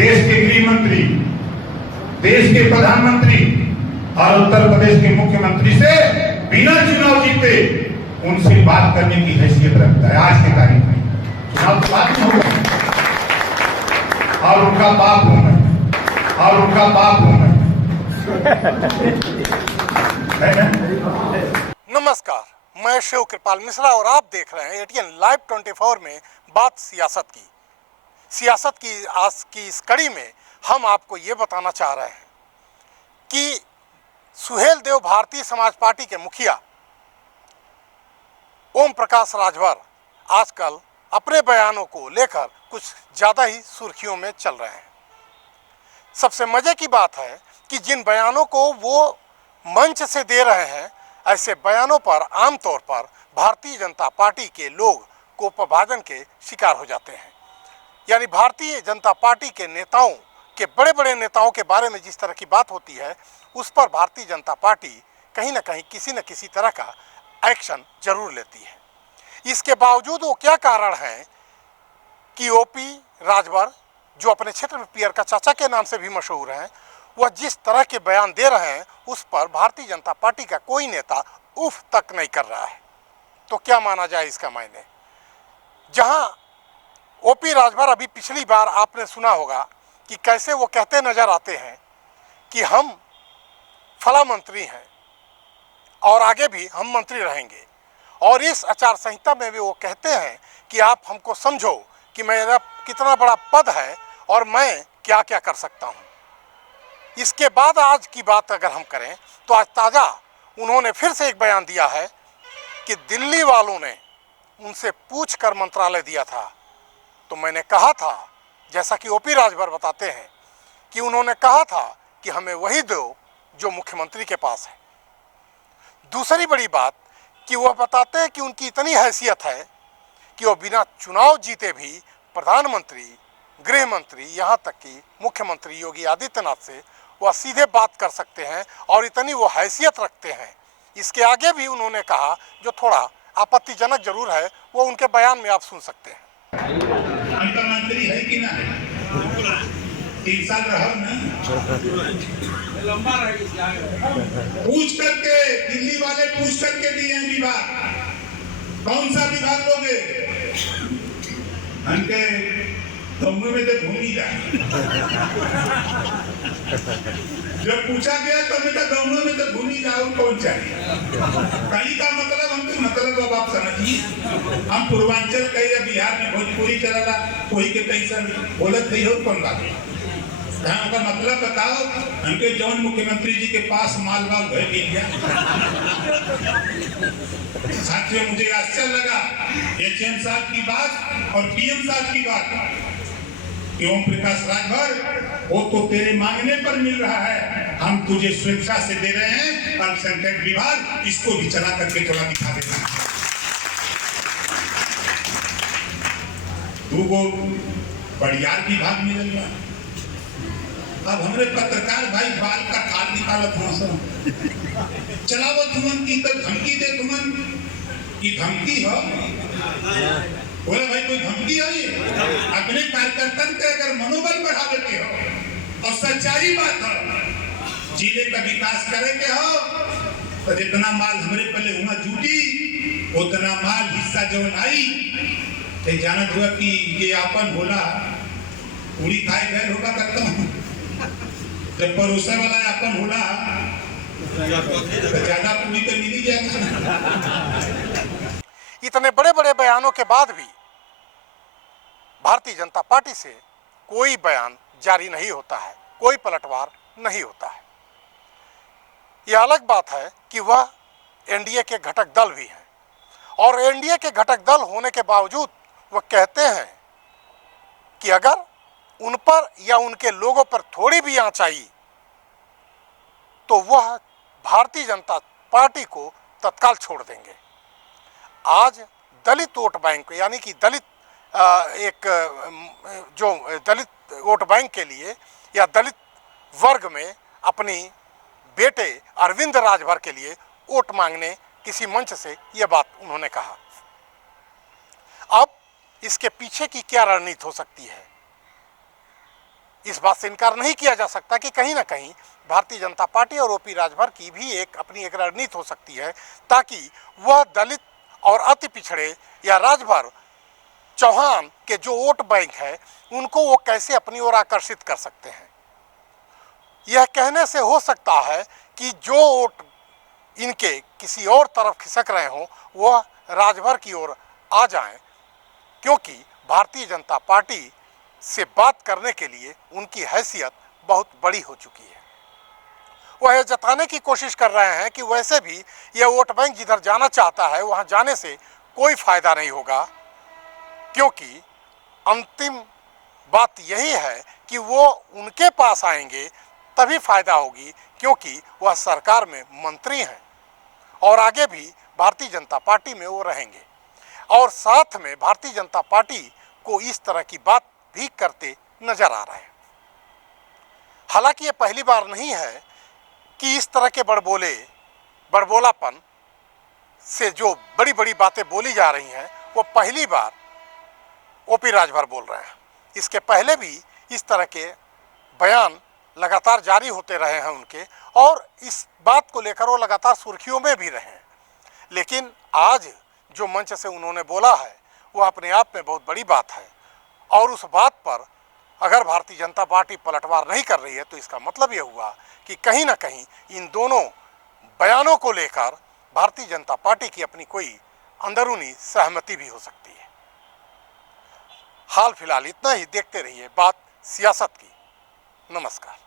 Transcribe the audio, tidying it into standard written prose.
देश के गृह मंत्री, देश के प्रधानमंत्री और उत्तर प्रदेश के मुख्यमंत्री से बिना चुनाव जीते उनसे बात करने की हैसियत रखता है। आज की तारीख में चुनाव तो बात नहीं होगा और उनका बाप हूं मैं, और उनका बाप हूं मैं। नमस्कार, मैं शिव कृपाल मिश्रा और आप देख रहे हैं एटीएन लाइव 24 में बात सियासत की। सियासत की आज की इस कड़ी में हम आपको ये बताना चाह रहे हैं कि सुहेल देव भारतीय समाज पार्टी के मुखिया ओम प्रकाश राजभर आजकल अपने बयानों को लेकर कुछ ज़्यादा ही सुर्खियों में चल रहे हैं। सबसे मजे की बात है कि जिन बयानों को वो मंच से दे रहे हैं, ऐसे बयानों पर आमतौर पर भारतीय जनता पार्टी के लोग कोपभाजन के शिकार हो जाते हैं। यानी भारतीय जनता पार्टी के नेताओं के बड़े बड़े नेताओं के बारे में जिस तरह की बात होती है, उस पर भारतीय जनता पार्टी कहीं ना कहीं किसी न किसी तरह का एक्शन जरूर लेती है। इसके बावजूद वो क्या कारण है कि ओपी राजभर, जो अपने क्षेत्र में पियर का चाचा के नाम से भी मशहूर हैं, वह जिस तरह के बयान दे रहे हैं उस पर भारतीय जनता पार्टी का कोई नेता उफ तक नहीं कर रहा है। तो क्या माना जाए इसका मायने? जहां ओपी राजभर अभी पिछली बार आपने सुना होगा कि कैसे वो कहते नजर आते हैं कि हम फला मंत्री हैं और आगे भी हम मंत्री रहेंगे, और इस आचार संहिता में भी वो कहते हैं कि आप हमको समझो कि मेरा कितना बड़ा पद है और मैं क्या क्या कर सकता हूँ। इसके बाद आज की बात अगर हम करें तो आज ताज़ा उन्होंने फिर से एक बयान दिया है कि दिल्ली वालों ने उनसे पूछ कर मंत्रालय दिया था। तो मैंने कहा था, जैसा कि ओपी राजभर बताते हैं, कि उन्होंने कहा था कि हमें वही दो जो मुख्यमंत्री के पास है। दूसरी बड़ी बात कि वह बताते हैं कि उनकी इतनी हैसियत है कि वो बिना चुनाव जीते भी प्रधानमंत्री, गृह मंत्री, यहाँ तक कि मुख्यमंत्री योगी आदित्यनाथ से वह सीधे बात कर सकते हैं और इतनी वो हैसियत रखते हैं। इसके आगे भी उन्होंने कहा, जो थोड़ा आपत्तिजनक जरूर है, वो उनके बयान में आप सुन सकते हैं। मंत्री है कि ना है? 3 साल रहो ना, पूछ करके, दिल्ली वाले पूछ करके दिए हैं विभाग। कौन सा विभाग लोगे? हमके दोनों में तो घूमी जाए। जब पूछा गया तो हमने कहा दोनों में तो घूमी जाओ, कौन चाहिए? कहीं का मतलब हमको मतलब अब आप समझिए, हम पूर्वांचल कहीं या बिहार में भोजपुरी चला, कोई के कहीं से बोलत नहीं हो, कौन बात है? का मतलब बताओ हमके जौन मुख्यमंत्री जी के पास मालवा घर मिल गया। साथियों, मुझे आश्चर्य लगा एचएम साहब की बात और पीएम साहब की बात। ओम प्रकाश राजभर, वो तो तेरे मांगने पर मिल रहा है, हम तुझे स्वेच्छा से दे रहे हैं। अल्पसंख्यक विभाग, इसको भी चला करके थोड़ा दिखा देना। 2 बढ़ियार विभाग मिल गया। अब हमारे पत्रकार भाई बाल का खाद निकालत हो, चलावो तुमन की तो धमकी दे, तुमन की धमकी हो। बोले भाई कोई धमकी है? अपने कार्यकर्ता के अगर मनोबल बढ़ावे के हो और सच्चाई बात हो, जिले का विकास करे के हो, तो जितना माल हमारे पहले हुआ जूटी, उतना माल हिस्सा जो आई जानत हुआ कि ये आपन होला, पूरी खाए गए होगा करता हूँ। जब परोसा वाला अपन होला तो ज्यादा पूरी तो मिल जाएगा। इतने बड़े बड़े बयानों के बाद भी भारतीय जनता पार्टी से कोई बयान जारी नहीं होता है, कोई पलटवार नहीं होता है। यह अलग बात है कि वह एनडीए के घटक दल भी हैं, और एनडीए के घटक दल होने के बावजूद वह कहते हैं कि अगर उन पर या उनके लोगों पर थोड़ी भी आंच आई तो वह भारतीय जनता पार्टी को तत्काल छोड़ देंगे। आज दलित वोट बैंक, यानी कि दलित वोट बैंक के लिए या दलित वर्ग में अपनी बेटे अरविंद राजभर के लिए वोट मांगने किसी मंच से यह बात उन्होंने कहा। अब इसके पीछे की क्या रणनीति हो सकती है, इस बात से इनकार नहीं किया जा सकता कि कहीं ना कहीं भारतीय जनता पार्टी और ओपी राजभर की भी अपनी एक रणनीति हो सकती है, ताकि वह दलित और अति पिछड़े या राजभर चौहान के जो वोट बैंक है उनको वो कैसे अपनी ओर आकर्षित कर सकते हैं। यह कहने से हो सकता है कि जो वोट इनके किसी और तरफ खिसक रहे हों वह राजभर की ओर आ जाएं, क्योंकि भारतीय जनता पार्टी से बात करने के लिए उनकी हैसियत बहुत बड़ी हो चुकी है। वह यह जताने की कोशिश कर रहे हैं कि वैसे भी यह वोट बैंक जिधर जाना चाहता है वहां जाने से कोई फायदा नहीं होगा, क्योंकि अंतिम बात यही है कि वो उनके पास आएंगे तभी फायदा होगी, क्योंकि वह सरकार में मंत्री हैं और आगे भी भारतीय जनता पार्टी में वो रहेंगे और साथ में भारतीय जनता पार्टी को इस तरह की बात भी करते नजर आ रहे हैं। हालांकि ये पहली बार नहीं है कि इस तरह के बड़बोलापन से जो बड़ी बड़ी बातें बोली जा रही हैं वो पहली बार ओपी राजभर बोल रहे हैं। इसके पहले भी इस तरह के बयान लगातार जारी होते रहे हैं उनके, और इस बात को लेकर वो लगातार सुर्खियों में भी रहे हैं। लेकिन आज जो मंच से उन्होंने बोला है वह अपने आप में बहुत बड़ी बात है, और उस बात पर अगर भारतीय जनता पार्टी पलटवार नहीं कर रही है तो इसका मतलब यह हुआ कि कहीं ना कहीं इन दोनों बयानों को लेकर भारतीय जनता पार्टी की अपनी कोई अंदरूनी सहमति भी हो सकती है। हाल फिलहाल इतना ही। देखते रहिए बात सियासत की। नमस्कार।